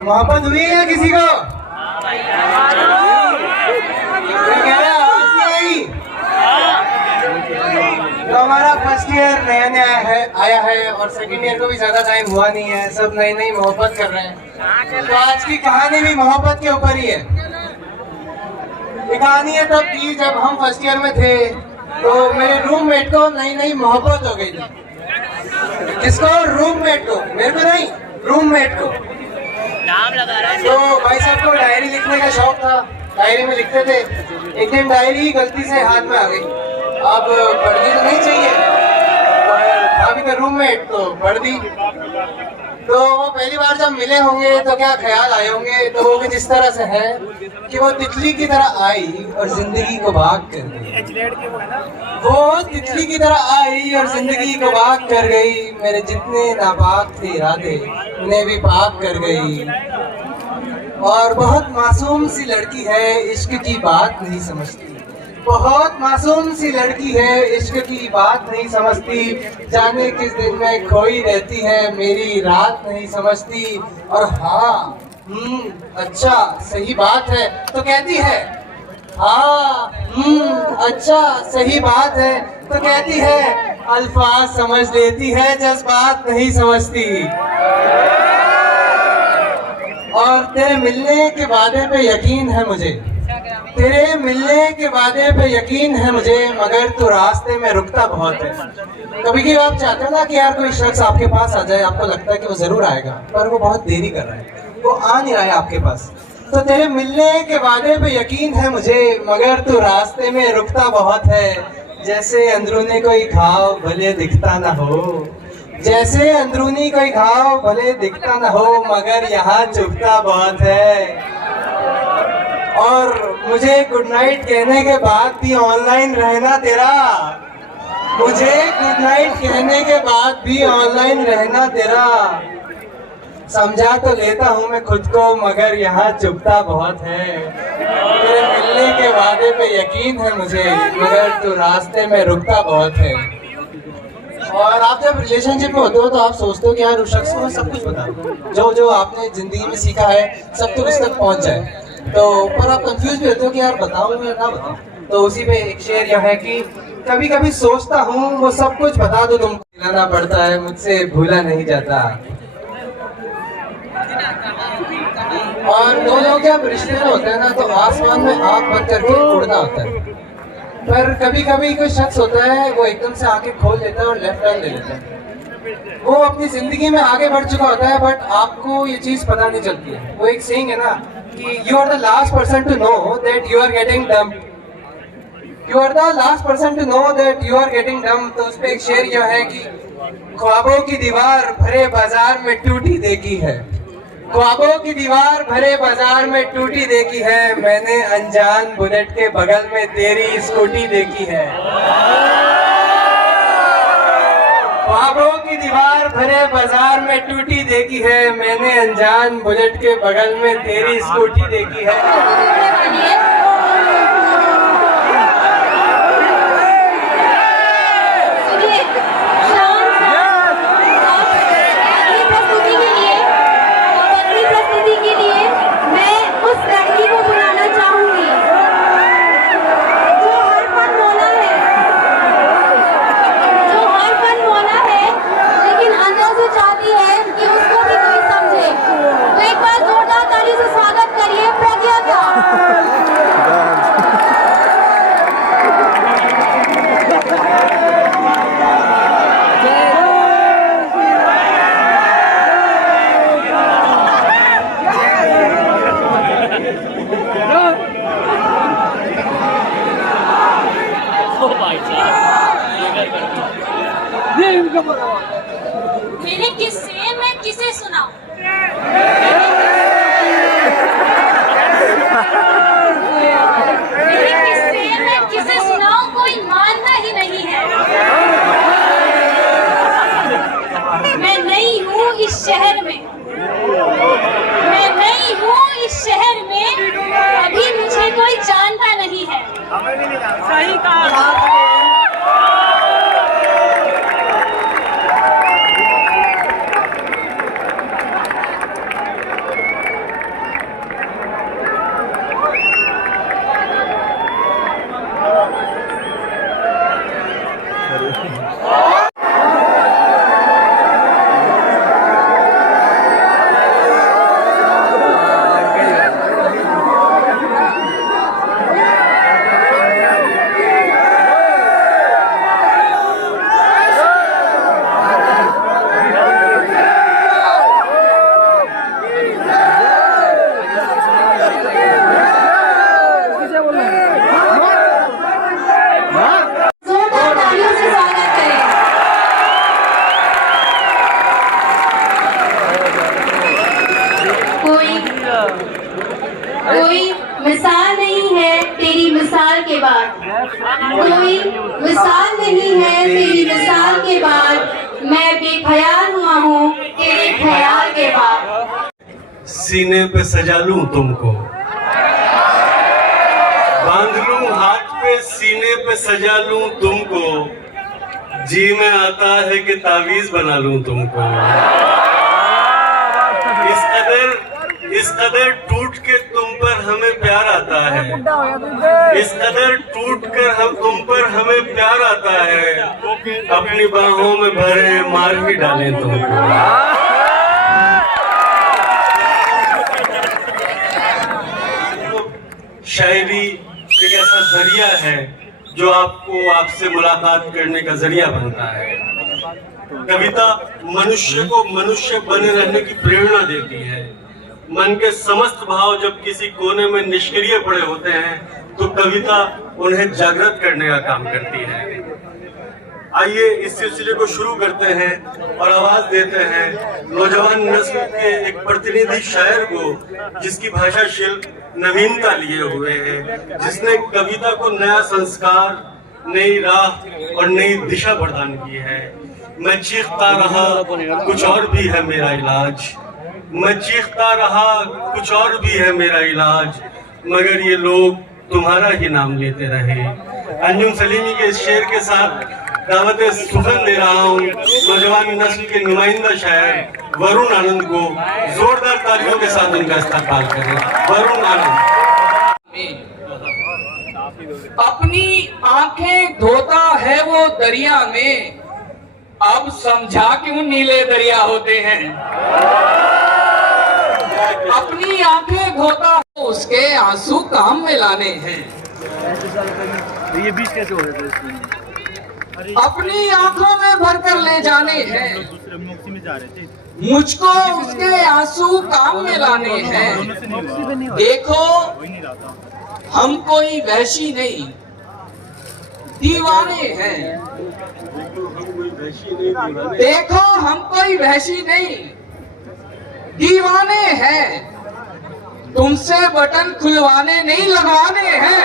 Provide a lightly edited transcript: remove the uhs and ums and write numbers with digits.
मोहब्बत हुई है किसी को? तो हमारा फर्स्ट ईयर नया नया आया है और सेकंड ईयर को भी ज्यादा टाइम हुआ नहीं है। सब नई नई मोहब्बत कर रहे हैं। तो आज की कहानी भी मोहब्बत के ऊपर ही है। ये कहानी है तब की जब हम फर्स्ट ईयर में थे तो मेरे रूममेट को नई नई मोहब्बत हो गई थी। किसको? रूममेट को। मेरे को नहीं, रूममेट को। नाम लगा रहा है। तो भाई साहब को डायरी लिखने का शौक था, डायरी में लिखते थे। एक दिन डायरी गलती से हाथ में आ गई। अब पढ़नी तो नहीं चाहिए, अभी तो रूममेट तो पढ़ दी। तो वो पहली बार जब मिले होंगे तो क्या ख्याल आए होंगे, तो वो कुछ इस तरह से है कि वो तितली की तरह आई और जिंदगी को भाग कर गई। वो तितली की तरह आई और जिंदगी को भाग कर गई। मेरे जितने नापाक थे इरादे उन्हें भी पाक कर गई। और बहुत मासूम सी लड़की है, इश्क की बात नहीं समझती। बहुत मासूम सी लड़की है, इश्क की बात नहीं समझती। जाने किस दिन में खोई रहती है, मेरी रात नहीं समझती। और हाँ, अच्छा सही बात है तो कहती है। हाँ, अच्छा सही बात है तो कहती है। अल्फाज समझ लेती है, जज्बात नहीं समझती। और तेरे मिलने के वादे पे यकीन है मुझे, तेरे मिलने के वादे पे यकीन है मुझे, मगर तू रास्ते में रुकता बहुत है। कभी कभी आप चाहते हो ना कि यार कोई शख्स आपके पास आ जाए, आपको लगता है कि वो जरूर आएगा, पर वो बहुत देरी कर रहा है, वो आ नहीं रहा है आपके पास। तो तेरे मिलने के वादे पे यकीन है मुझे, मगर तू रास्ते में रुकता बहुत है। जैसे अंदरूनी कोई घाव भले दिखता ना हो, जैसे अंदरूनी कोई घाव भले दिखता ना हो, मगर यहाँ चुभता बहुत है। और मुझे गुड नाइट कहने के बाद भी ऑनलाइन रहना तेरा, मुझे गुड नाइट कहने के बाद भी ऑनलाइन रहना तेरा। समझा तो लेता हूँ मैं खुद को, मगर यहाँ चुभता बहुत है। तेरे मिलने के वादे पे यकीन है मुझे, मगर तू रास्ते में रुकता बहुत है। और आप जब रिलेशनशिप में होते हो तो आप सोचते हो कि यार उस शख्स को मैं सब कुछ बता दूं, जो जो आपने जिंदगी में सीखा है सब कुछ उस तक पहुंच जाए। तो पर आप कंफ्यूज भी होते हो कि यार बताऊं या ना बताऊं। तो उसी पे एक शेर यह है कि कभी कभी सोचता हूँ वो सब कुछ बता दो, तुमको खिलाना पड़ता है, मुझसे भूला नहीं जाता। और दो लोग जब रिश्ते में होते हैं ना तो आसमान में आँख बंद करके उड़ना होता है। पर कभी कभी कोई शख्स होता है वो एकदम से आंखें खोल लेता है और लेफ्ट टर्न ले लेता है। वो अपनी जिंदगी में आगे बढ़ चुका होता है, बट आपको ये चीज पता नहीं चलती है। वो एक सेइंग है ना कि you are the last person to know that you are getting dumped. You are the last person to know that you are getting dumped. तो उस पे एक शेर यह है कि ख्वाबों की दीवार भरे बाजार में टूटी देखी है, ख्वाबों की दीवार भरे बाजार में टूटी देखी है। मैंने अनजान बुलेट के बगल में तेरी स्कूटी देखी है। ख्वाबों की दीवार भरे बाजार में टूटी देखी है, मैंने अनजान बुलेट के बगल में तेरी स्कूटी देखी है। मेरे किस्से मैं किसे सुनाऊं? मेरे किस्से मैं किसे सुनाऊं, कोई मानना ही नहीं है। मैं नई हूँ इस शहर में, मैं नई हूँ इस शहर में, अभी मुझे कोई जानता नहीं है। सही कहा। कोई मिसाल नहीं है तेरी मिसाल के बाद, कोई मिसाल नहीं है तेरी मिसाल के बाद, मैं बेख्याल हुआ हूँ तेरे ख्याल के बाद। सीने पे सजा लूं तुमको, बांध लूं हाथ पे, सीने पे सजा लूं तुमको, जी में आता है कि तावीज बना लूं तुमको। इस कदर टूट के तुम पर हमें प्यार आता है, इस कदर टूट कर हम तुम पर हमें प्यार आता है, अपनी बाहों में भरे मार भी डालें तुमको। शायरी एक ऐसा जरिया है जो आपको आपसे मुलाकात करने का जरिया बनता है। कविता मनुष्य को मनुष्य बने रहने की प्रेरणा देती है। मन के समस्त भाव जब किसी कोने में निष्क्रिय पड़े होते हैं तो कविता उन्हें जागृत करने का काम करती है। आइए इस सिलसिले को शुरू करते हैं और आवाज देते हैं नौजवान नस्ल के एक प्रतिनिधि शायर को, जिसकी भाषा शिल्प नवीनता लिए हुए है, जिसने कविता को नया संस्कार, नई राह और नई दिशा प्रदान की है। मैं चीखता रहा कुछ और भी है मेरा इलाज, मैं चीखता रहा कुछ और भी है मेरा इलाज, मगर ये लोग तुम्हारा ही नाम लेते रहे। अंजुम सलीमी के इस शेर के साथ दावत सुखन दे रहा हूँ नौजवान नस्ल के नुमाइंदा शायर वरुण आनंद को। जोरदार तालियों के साथ उनका इस्तकबाल करें। वरुण आनंद। अपनी आंखें धोता है वो दरिया में, अब समझा क्यों नीले दरिया होते हैं। अपनी आंखें धोता उसके आंसू काम में लाने हैं। ये बीच कैसे हो रहे थे? अपनी आंखों में भरकर ले जाने हैं, दूसरे मोक्सी में जा रहे थे। मुझको उसके आंसू काम में लाने हैं। देखो हम कोई वैशी नहीं दीवाने हैं, देखो हम कोई वैशी नहीं दीवाने हैं, तुमसे बटन खुलवाने नहीं लगवाने हैं।